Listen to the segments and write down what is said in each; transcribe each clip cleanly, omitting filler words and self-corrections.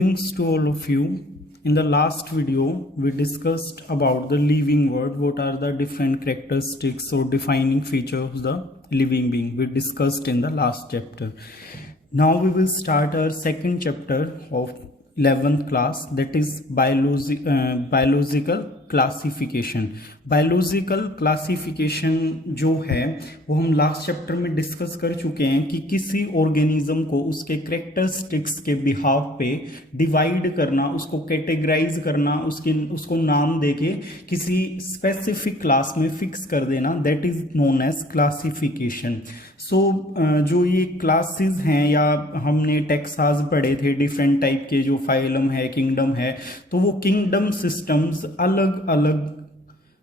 Thanks to all of you. In the last video, we discussed about the living world. What are the different characteristics or defining features of the living being? We discussed in the last chapter. Now we will start our second chapter of 11th class, that is biological classification. Biological classification जो है वो हम last chapter में discuss कर चुके हैं कि किसी ऑर्गेनिज्म को उसके कैरेक्टरिस्टिक्स के बिहाफ पे डिवाइड करना, उसको कैटेगराइज करना, उसको नाम देके किसी स्पेसिफिक क्लास में फिक्स कर देना, that is known as classification. So जो ये क्लासेस हैं या हमने टेक्सास पढ़े थे डिफरेंट टाइप के, जो फाइलम है, किंगडम है, तो वो किंगडम सिस्टम्स अलग अलग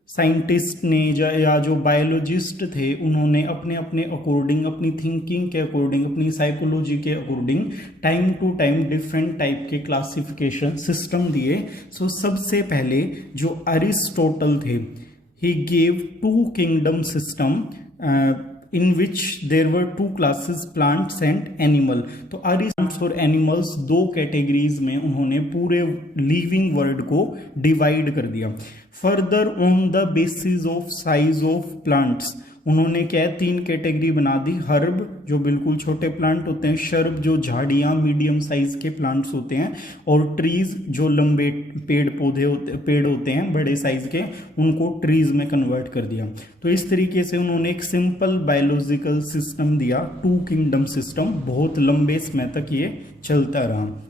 साइंटिस्ट ने या जो बायोलॉजिस्ट थे उन्होंने अपने अपने अकॉर्डिंग, अपनी थिंकिंग के अकॉर्डिंग, अपनी साइकोलॉजी के according time to time different type के क्लासिफिकेशन सिस्टम दिए। सो सबसे पहले जो अरिस्टोटल थे, he gave two kingdom system in which there were two classes, plants and animal। तो plants और animals दो कैटेगरीज में उन्होंने पूरे लिविंग वर्ल्ड को डिवाइड कर दिया। Further on the basis of size of plants उन्होंने क्या है, तीन कैटेगरी बना दी। हर्ब जो बिल्कुल छोटे प्लांट होते हैं, शर्ब जो झाड़ियां मीडियम साइज के प्लांट्स होते हैं, और ट्रीज जो लंबे पेड़ होते हैं बड़े साइज के, उनको ट्रीज में कन्वर्ट कर दिया। तो इस तरीके से उन्होंने एक सिंपल बायोलॉजिकल सिस्टम दिया, टू किंगडम सिस्टम। बहुत लंबे समय तक ये चलता रहा।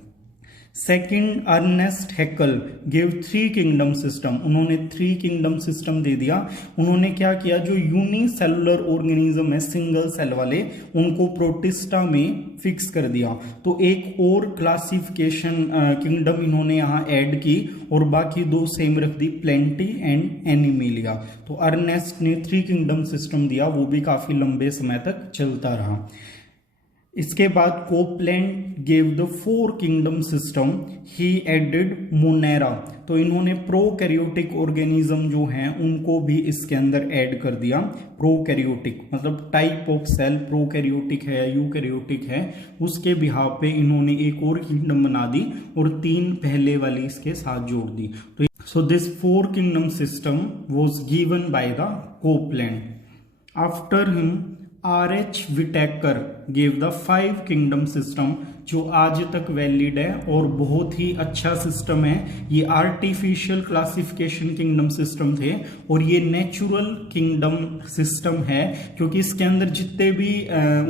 Second, Ernest Haeckel gave three kingdom system. उन्होंने थ्री किंगडम सिस्टम दे दिया। उन्होंने क्या किया, जो यूनिसेलुलर ऑर्गेनिज्म है, सिंगल सेल वाले, उनको प्रोटिस्टा में फिक्स कर दिया। तो एक और क्लासिफिकेशन किंगडम इन्होंने यहाँ ऐड की और बाकी दो सेम रख दी, प्लेंटी एंड एनिमेलिया। तो अर्नेस्ट ने थ्री किंगडम सिस्टम दिया, वो भी काफी लंबे समय तक चलता रहा। इसके बाद Copeland gave the four kingdom system, he added Monera. तो इन्होंने प्रोकैरियोटिक ऑर्गेनिज्म जो हैं उनको भी इसके अंदर ऐड कर दिया। प्रोकैरियोटिक मतलब टाइप ऑफ सेल, प्रोकैरियोटिक है या यूकैरियोटिक है, उसके बिहाफ पे इन्होंने एक और किंगडम बना दी और तीन पहले वाली इसके साथ जोड़ दी। तो so this four kingdom system was given by the Copeland. After him R.H. Whittaker gave the five kingdom system, जो आज तक वैलिड है और बहुत ही अच्छा सिस्टम है। ये आर्टिफिशियल क्लासिफिकेशन किंगडम सिस्टम थे और ये नेचुरल किंगडम सिस्टम है, क्योंकि इसके अंदर जितने भी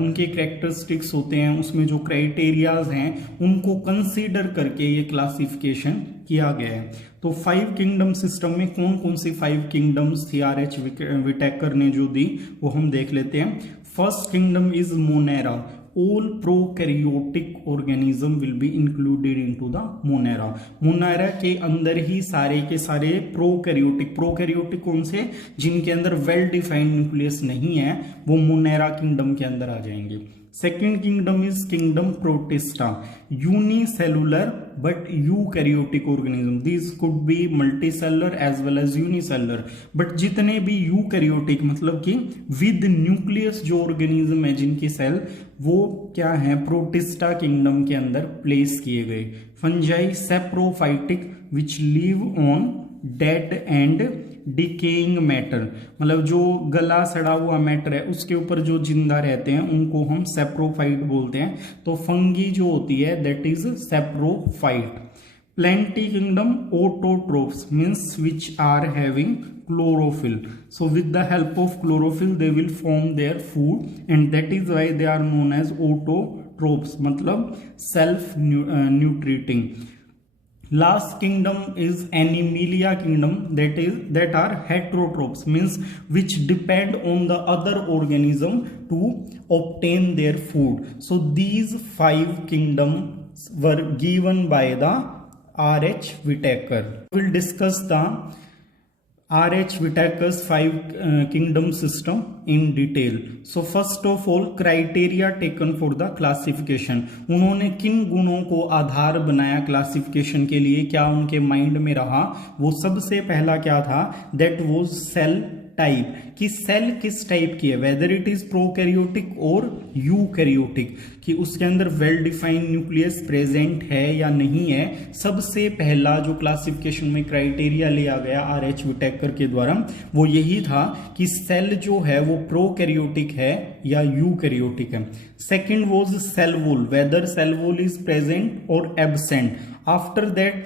उनके कैरेक्टरिस्टिक्स होते हैं, उसमें जो क्राइटेरियाज हैं उनको कंसीडर करके ये क्लासिफिकेशन किया गया है। तो फाइव किंगडम सिस्टम में कौन कौन सी फाइव किंगडम्स थी R.H. विटेकर ने जो दी, वो हम देख लेते हैं। First kingdom is Monera. All prokaryotic organism will be included into the monera। Monera के अंदर ही सारे के सारे प्रोकैरियोटिक कौन से, जिनके अंदर वेल डिफाइंड न्यूक्लियस नहीं है, वो मोनेरा किंगडम के अंदर आ जाएंगे। Second kingdom is kingdom Protista, unicellular but eukaryotic organism. These could be multicellular as well as unicellular, but जितने भी यूकैरियोटिक मतलब कि विद न्यूक्लियस जो ऑर्गेनिज्म है जिनकी सेल, वो क्या है, प्रोटिस्टा किंगडम के अंदर प्लेस किए गए। Fungi saprophytic which live on dead and decaying matter, मतलब जो गला सड़ा हुआ मैटर है उसके ऊपर जो जिंदा रहते हैं उनको हम सैप्रोफाइट बोलते हैं। तो फंगी जो होती है that is saprophyte. Plantae kingdom autotrophs means which are having chlorophyll, so with the help of chlorophyll they will form their food and that is why they are known as autotrophs, मतलब self nutriting। Last kingdom is Animalia kingdom, that are heterotrophs, means which depend on the other organism to obtain their food। So these five kingdoms were given by the R.H. Whitaker। We will discuss the R.H. Whitaker's five kingdom system in detail। So first of all, criteria taken for the classification। उन्होंने किन गुणों को आधार बनाया classification के लिए, क्या उनके mind में रहा, वो सबसे पहला क्या था, that was cell टाइप, कि सेल किस टाइप की है, वेदर इट इज प्रोकैरियोटिक और यूकैरियोटिक, कि उसके अंदर वेल डिफाइंड न्यूक्लियस प्रेजेंट है या नहीं है। सबसे पहला जो क्लासिफिकेशन में क्राइटेरिया लिया गया आर.एच. विटेकर के द्वारा वो यही था कि सेल जो है वो प्रोकैरियोटिक है या यूकैरियोटिक है। Second was cell wall, whether cell wall is present और absent. After that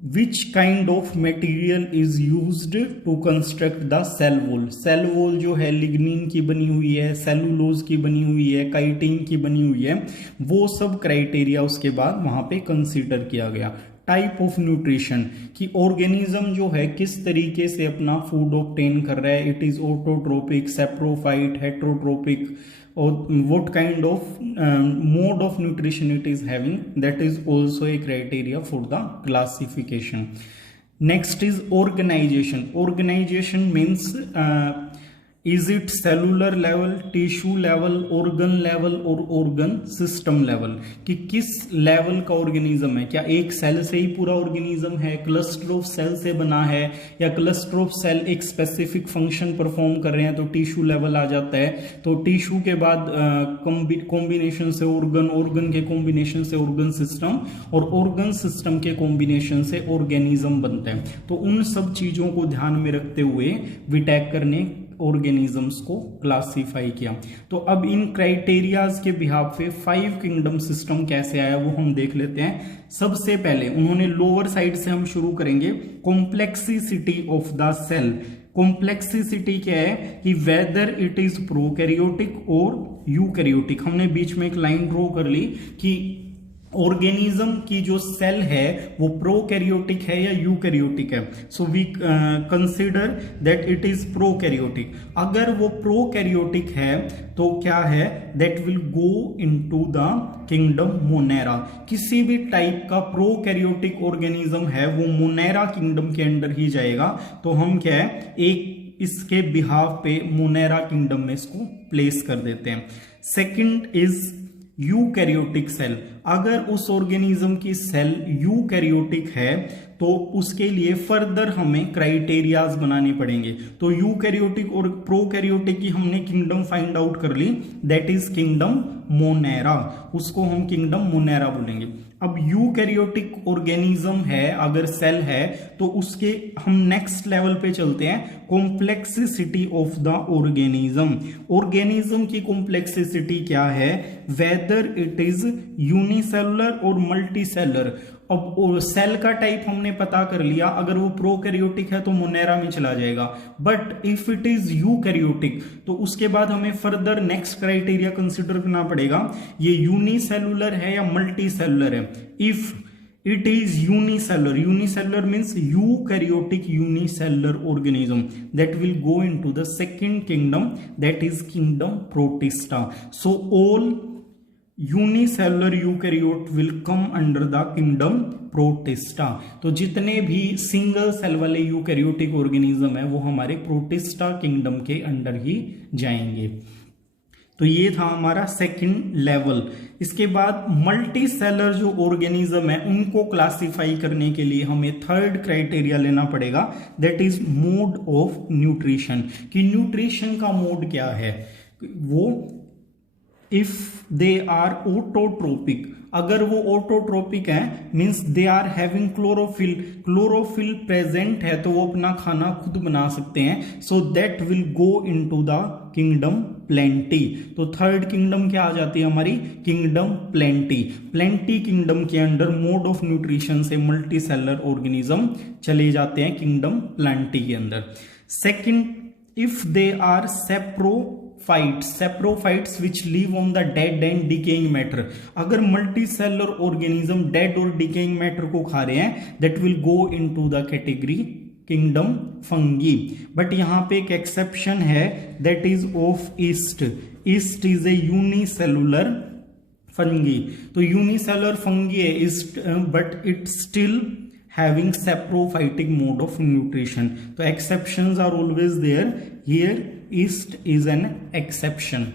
which kind of material is used to construct the cell wall, cell wall जो है लिग्निन की बनी हुई है, सेलुलोज की बनी हुई है, काइटिन की बनी हुई है, वो सब क्राइटेरिया उसके बाद वहां पे कंसीडर किया गया। टाइप ऑफ न्यूट्रिशन, कि ऑर्गेनिज्म जो है किस तरीके से अपना फूड ऑब्टेन कर रहा है, it is autotrophic, saprophyte, heterotrophic, or what kind of mode of nutrition it is having, that is also a criteria for the classification. Next is organization. Organization means is it cellular level, tissue level, organ level और organ system level, कि किस level का organism है, क्या एक cell से ही पूरा organism है, क्लस्टर ऑफ सेल से बना है, या क्लस्टर ऑफ सेल एक स्पेसिफिक फंक्शन परफॉर्म कर रहे हैं तो टिश्यू लेवल आ जाता है, तो टिश्यू के बाद कॉम्बिनेशन से ऑर्गन, ऑर्गन के कॉम्बिनेशन से ऑर्गन सिस्टम, और ऑर्गन सिस्टम के कॉम्बिनेशन से ऑर्गेनिज्म बनते हैं। तो उन सब चीजों को ध्यान में रखते हुए विटेकर ने ऑर्गेनिजम्स को क्लासिफाई किया। तो अब इन क्राइटेरियाज के बिहाफ पे 5 किंगडम सिस्टम कैसे आया वो हम देख लेते हैं। सबसे पहले उन्होंने लोअर साइड से हम शुरू करेंगे, कॉम्प्लेक्सिसिटी ऑफ द सेल। कॉम्प्लेक्सिसिटी क्या है कि वेदर इट इज प्रोकैरियोटिक और यूकैरियोटिक। हमने बीच में एक लाइन ड्रॉ कर ली कि ऑर्गेनिज्म की जो सेल है वो प्रोकैरियोटिक है या यूकैरियोटिक है। So we consider that it is prokaryotic. अगर वो प्रोकैरियोटिक है तो क्या है, that will go into the kingdom Monera. किसी भी टाइप का प्रोकैरियोटिक ऑर्गेनिज्म है वो मोनेरा किंगडम के अंडर ही जाएगा। तो हम क्या है, एक इसके बिहाफ पे मोनेरा किंगडम में इसको प्लेस कर देते हैं। Second is eukaryotic cell. अगर उस ऑर्गेनिज्म की सेल यूकैरियोटिक है तो उसके लिए फर्दर हमें क्राइटेरियाज बनाने पड़ेंगे। तो यूकैरियोटिक और प्रोकैरियोटिक की हमने किंगडम फाइंड आउट कर ली, दैट इज किंगडम मोनेरा, उसको हम किंगडम मोनेरा बोलेंगे। अब यूकैरियोटिक ऑर्गेनिज्म है, अगर सेल है, तो उसके हम नेक्स्ट लेवल पे चलते हैं, कॉम्प्लेक्सिसिटी ऑफ द ऑर्गेनिज्म। ऑर्गेनिज्म की कॉम्प्लेक्सिसिटी क्या है, वेदर इट इज यूनिसेलुलर और मल्टीसेलुलर। अब सेल का टाइप हमने पता कर लिया, अगर वो प्रोकैरियोटिक है तो मोनेरा में चला जाएगा, but if it is eukaryotic तो उसके बाद हमें फर्दर नेक्स्ट क्राइटेरिया कंसीडर करना पड़ेगा, ये यूनिसेलुलर है या मल्टीसेलुलर है। If it is unicellular, unicellular means eukaryotic unicellular organism, that will go into the second kingdom, that is kingdom protista. So all unicellular eukaryote will come under the kingdom protista. तो जितने भी single cell वाले eukaryotic organism है वो हमारे protista kingdom के under ही जाएंगे। तो ये था हमारा सेकंड लेवल। इसके बाद मल्टी सेलर जो ऑर्गेनिज्म है उनको क्लासिफाई करने के लिए हमें थर्ड क्राइटेरिया लेना पड़ेगा, that is mode of nutrition. कि न्यूट्रिशन का मोड क्या है, वो इफ दे आर ऑटोट्रोपिक, अगर वो ऑटोट्रोपिक है means they are having chlorophyll, chlorophyll present है तो वो अपना खाना खुद बना सकते हैं, so that will go into the kingdom plantae. तो थर्ड किंगडम क्या आ जाती है हमारी, किंगडम प्लेंटी। प्लेंटी किंगडम के अंडर मोड ऑफ न्यूट्रिशन से मल्टी सेलर ऑर्गेनिज्म चले जाते हैं किंगडम प्लेंटी के अंदर। Second, if they are saprophytes which live on the dead and decaying matter, अगर मल्टी सेलर ऑर्गेनिज्म डेड और डिकेइंग मैटर को खा रहे हैं, that will go into the category kingdom fungi. But यहां पे एक एक्सेप्शन है, that is of east. East is a unicellular fungi. तो यूनिसेलुलर फंगी है east, but it still having saprophytic mode of nutrition. So exceptions are always there. Here yeast is an exception.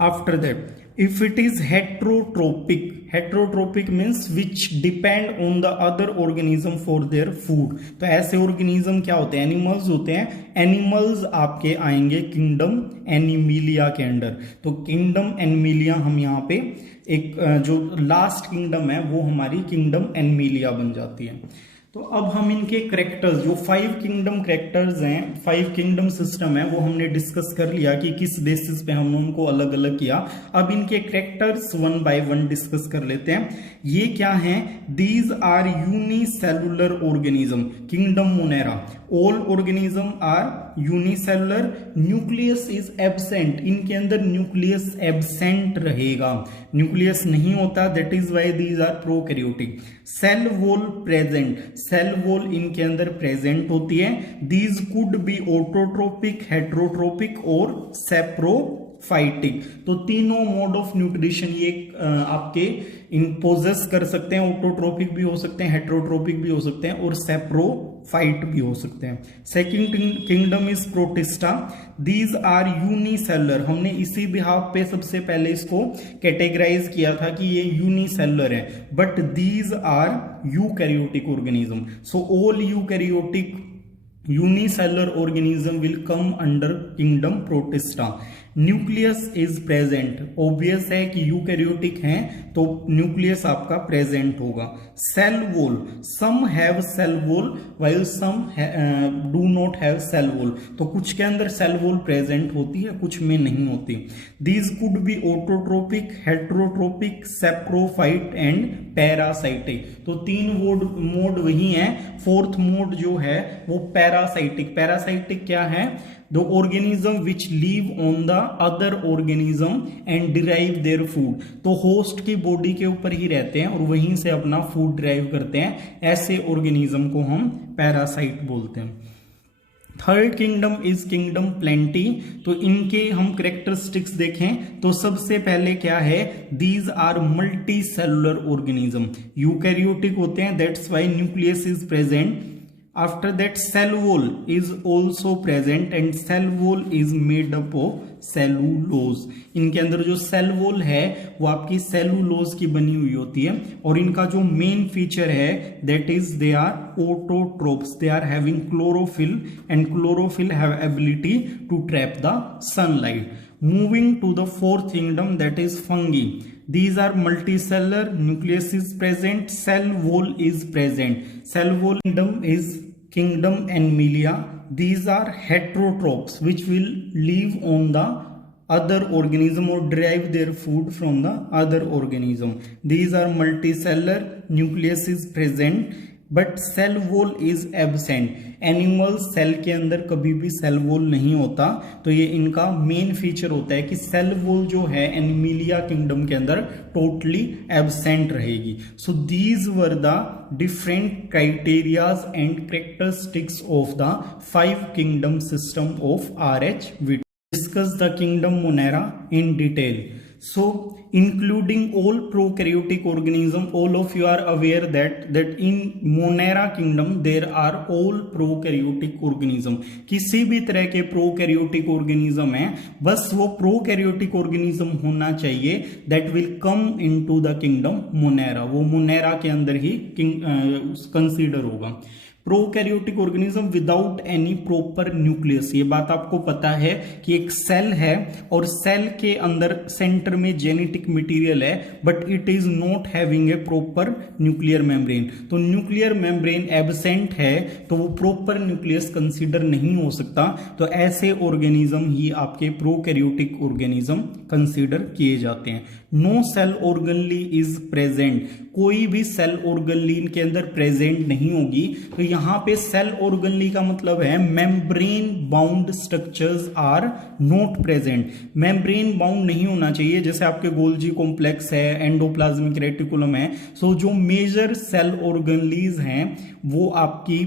After that, if it is heterotropic, heterotrophic means which depend on the other organism for their food. तो ऐसे organism क्या होते हैं, animals होते हैं। Animals आपके आएंगे kingdom Animalia के अंडर। तो किंगडम एनिमिलिया हम यहाँ पे एक जो लास्ट किंगडम है वो हमारी किंगडम एनिमिलिया बन जाती है। तो अब हम इनके करेक्टर्स, जो 5 किंगडम करेक्टर्स हैं, 5 किंगडम सिस्टम है, वो हमने डिस्कस कर लिया कि किस बेसिस पे हमने उनको अलग अलग किया। अब इनके करेक्टर्स 1 बाय 1 डिस्कस कर लेते हैं। ये क्या हैं, these are unicellular organism, kingdom Monera. All organism are unicellular, nucleus is absent, इनके अंदर न्यूक्लियस एब्सेंट रहेगा, न्यूक्लियस नहीं होता, that is why these are prokaryotic. Cell wall present, cell wall इनके अंदर प्रेजेंट होती है। These could be autotrophic, heterotrophic और सेप्रोफाइटिक। तो तीनों मोड ऑफ न्यूट्रिशन ये आपके इन पोजेस कर सकते हैं, ऑटोट्रोपिक भी हो सकते हैं, हेट्रोट्रोपिक भी हो सकते हैं और सेप्रोफाइट भी हो सकते हैं। Second kingdom is Protista, these are unicellular. हमने इसी बिहाफ पे सबसे पहले इसको कैटेगराइज किया था कि ये यूनिसेलुलर है, but these are eukaryotic organism. So all eukaryotic unicellular organism will come under kingdom protista. Nucleus is present, obvious है कि यूकैरियोटिक हैं तो न्यूक्लियस आपका प्रेजेंट होगा। Cell wall, some have cell wall while some do not have cell wall. तो कुछ के अंदर सेल वॉल प्रेजेंट होती है, कुछ में नहीं होती। These could be autotrophic, heterotrophic, saprophyte and parasitic. तो 3 मोड वही हैं। 4th मोड जो है वो पैरासाइटिक। पैरासाइटिक क्या है, the organism which leave on the other organism and derive their food. तो होस्ट की बॉडी के ऊपर ही रहते हैं और वहीं से अपना फूड डिराइव करते हैं, ऐसे ऑर्गेनिज्म को हम पैरासाइट बोलते हैं। Third kingdom is kingdom plantae. तो इनके हम करेक्टरिस्टिक्स देखें तो सबसे पहले क्या है, these are multi cellular organism, eukaryotic होते हैं, that's why nucleus is present. After that cell wall is also present and cell wall is made up of cellulose। इनके अंदर जो सेल वॉल है वो आपकी सेलुलोज की बनी हुई होती है और इनका जो मेन फीचर है that is they are autotrophs, they are having chlorophyll and chlorophyll have ability to trap the sunlight. Moving to the 4th kingdom, that is fungi. These are multicellular, nucleus is present, cell wall is present. Cell wall kingdom is kingdom Animalia. These are heterotrophs which will live on the other organism or derive their food from the other organism. These are multicellular, nucleus is present but cell wall is absent. Animal cell के अंदर कभी भी cell wall नहीं होता, तो ये इनका main feature होता है कि सेल वॉल जो है एनिमिलिया किंगडम के अंदर टोटली एब्सेंट रहेगी। So these were the different criterias and characteristics of the 5 kingdom system of RH Whitney. Discuss the Kinngdom Monera in detail. So including all prokaryotic organism, all of you are aware that in Monera kingdom there are all prokaryotic organism. किसी भी तरह के prokaryotic organism है, बस वो prokaryotic organism होना चाहिए that will come into the kingdom Monera, वो Monera के अंदर ही consider होगा। Prokaryotic organism without any proper nucleus, ये बात आपको पता है कि एक सेल है और सेल के अंदर सेंटर में जेनेटिक मटेरियल है but it is not having a proper nuclear membrane. तो न्यूक्लियर मेम्ब्रेन एब्सेंट है तो वो प्रॉपर न्यूक्लियस कंसीडर नहीं हो सकता, तो ऐसे ऑर्गेनिज्म ही आपके प्रोकैरियोटिक ऑर्गेनिज्म कंसीडर किए जाते हैं। No cell organelle is present, कोई भी सेल ऑर्गनली इनके अंदर प्रेजेंट नहीं होगी। तो यहां पे सेल ऑर्गनली का मतलब है membrane bound structures are not present. Membrane bound नहीं होना चाहिए, जैसे आपके गोल्जी कॉम्प्लेक्स है, एंडोप्लाज्मिक रेटिकुलम है। सो जो मेजर सेल ऑर्गनलीज हैं वो आपकी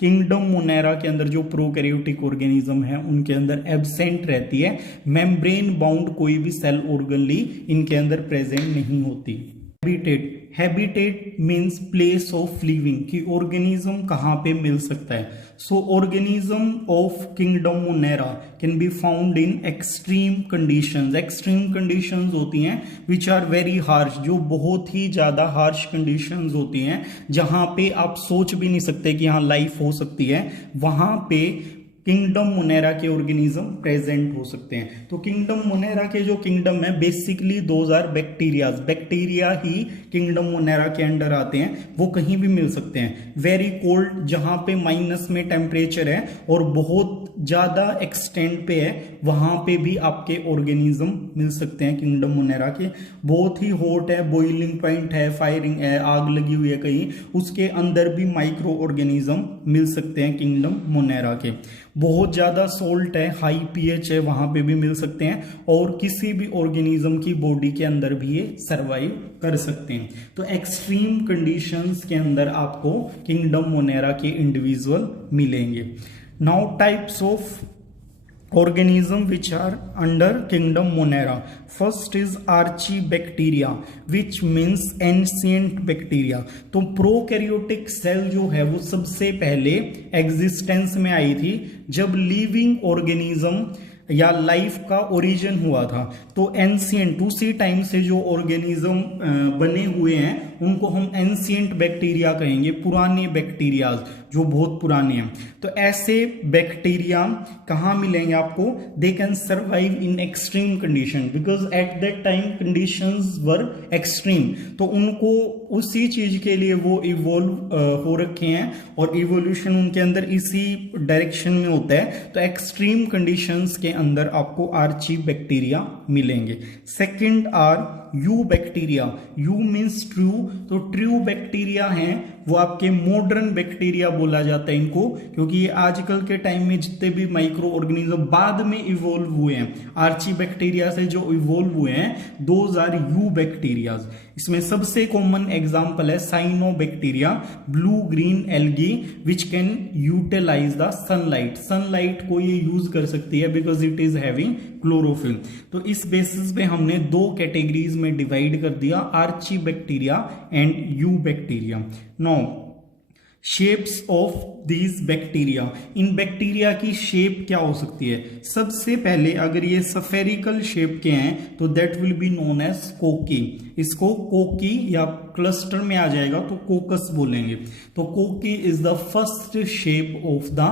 किंगडम मोनेरा के अंदर जो प्रोकैरियोटिक ऑर्गेनिज्म है उनके अंदर एब्सेंट रहती है। मेम्ब्रेन बाउंड कोई भी सेल ऑर्गनली इनके अंदर प्रेजेंट नहीं होती। Habitat habitat means place of living, कि ऑर्गेनिज्म कहाँ पे मिल सकता है। So organism of kingdom monera can be found in extreme conditions. Extreme conditions होती हैं विच आर वेरी हार्श, जो बहुत ही ज्यादा हार्श कंडीशंस होती हैं, जहां पे आप सोच भी नहीं सकते कि यहाँ लाइफ हो सकती है, वहां पे किंगडम मोनेरा के ऑर्गेनिज्म प्रेजेंट हो सकते हैं। तो किंगडम मोनेरा के जो किंगडम है basically those are bacterias, bacteria ही किंगडम मोनेरा के अंडर आते हैं, वो कहीं भी मिल सकते हैं। वेरी कोल्ड, जहां पे माइनस में टेम्परेचर है और बहुत ज्यादा एक्सटेंड पे है, वहां पे भी आपके ऑर्गेनिज्म मिल सकते हैं किंगडम मोनेरा के। बहुत ही हॉट है, बॉइलिंग पॉइंट है, फायरिंग है, आग लगी हुई है कहीं, उसके अंदर भी माइक्रो ऑर्गेनिज्म मिल सकते हैं किंगडम मोनेरा के। बहुत ज्यादा सोल्ट है, हाई पीएच है, वहां पे भी मिल सकते हैं, और किसी भी ऑर्गेनिज्म की बॉडी के अंदर भी ये सरवाइव कर सकते हैं। तो एक्सट्रीम कंडीशंस के अंदर आपको किंगडम मोनेरा के इंडिविजुअल मिलेंगे। Now types of organism which are under kingdom monera. First is Archbacteria which means ancient bacteria. तो प्रोकैरियोटिक सेल जो है वो सबसे पहले एग्जिस्टेंस में आई थी जब लिविंग ऑर्गेनिज्म या लाइफ का ओरिजिन हुआ था। तो एंशियंट, उसी टाइम से जो ऑर्गेनिज्म बने हुए हैं उनको हम एंशियंट बैक्टीरिया कहेंगे, पुराने बैक्टीरियाज जो बहुत पुराने हैं। तो ऐसे बैक्टीरिया कहाँ मिलेंगे आपको? They can survive in extreme condition because at that time conditions were extreme. तो उनको उसी चीज के लिए वो इवोल्व हो रखे हैं और इवोल्यूशन उनके अंदर इसी डायरेक्शन में होता है। तो एक्सट्रीम कंडीशंस के अंदर आपको आर्ची बैक्टीरिया मिलेंगे। Second are eubacteria. Eu means true, तो ट्रू बैक्टीरिया हैं वो आपके मॉडर्न बैक्टीरिया बोला जाता है इनको, क्योंकि ये आजकल के टाइम में जितने भी माइक्रो ऑर्गेनिज्म बाद में इवोल्व हुए हैं, आर्ची बैक्टीरिया से जो इवोल्व हुए हैं, दोज आर यू बैक्टीरियाज। इसमें सबसे कॉमन एग्जांपल है cyanobacteria, blue green algae which can utilise the sunlight. Sunlight को ये यूज कर सकती है because it is having chlorophyll. तो इस बेसिस पे हमने दो कैटेगरीज में डिवाइड कर दिया, archaebacteria and eubacteria. Now shapes of these bacteria. इन बैक्टीरिया की शेप क्या हो सकती है? सबसे पहले अगर ये सफेरिकल शेप के हैं तो that will be known as cocci. इसको कोकी या क्लस्टर में आ जाएगा तो कोकस बोलेंगे। तो cocci is the first shape of the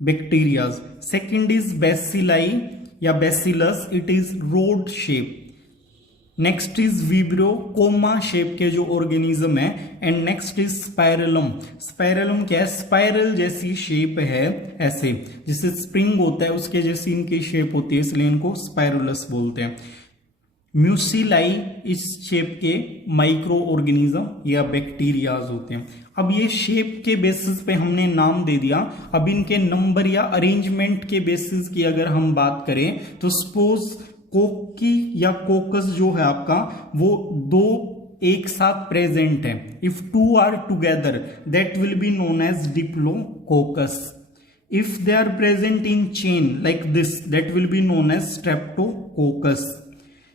bacterias. Second is bacilli या bacillus, it is rod shape. Next is vibrio, comma shape के जो ऑर्गेनिज्म है। And next is spirillum. Spirillum क्या है? स्पाइरल जैसी शेप है, ऐसे जैसे स्प्रिंग होता है उसके जैसी इनकी शेप होती है, इसलिए इनको स्पाइरुलस बोलते हैं। म्यूसिलाई इस शेप के माइक्रो ऑर्गेनिज्म या बैक्टीरियाज होते हैं। अब ये शेप के बेसिस पे हमने नाम दे दिया। अब इनके नंबर या अरेंजमेंट के बेसिस की अगर हम बात करें तो सपोज कोकी या कोकस जो है आपका, वो दो एक साथ प्रेजेंट है। If two are together that will be known as diplococcus. If they are present in chain like this that will be known as streptococcus.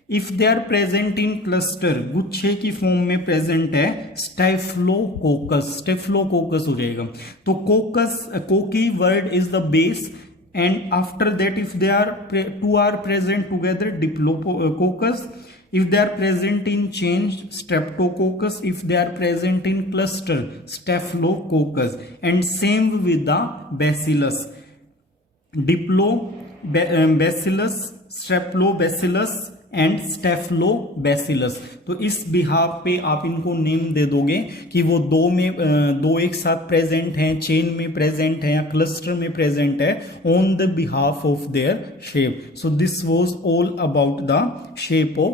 If they are present in cluster, गुच्छे की form में present है, स्टेफलोकोकस। स्टेफलोकोकस हो जाएगा। तो कोकस, कोकी word is the base, and after that if they are two are present together, diplococcus. If they are present in chain, streptococcus. If they are present in cluster, staphylococcus. And same with the bacillus, bacillus, streptobacillus and staphylobacillus. तो इस behalf पे आप इनको name दे दोगे कि वो दो एक साथ प्रेजेंट हैं, चेन में प्रेजेंट है या क्लस्टर में प्रेजेंट है, on the behalf of their shape. So this was all about the shape of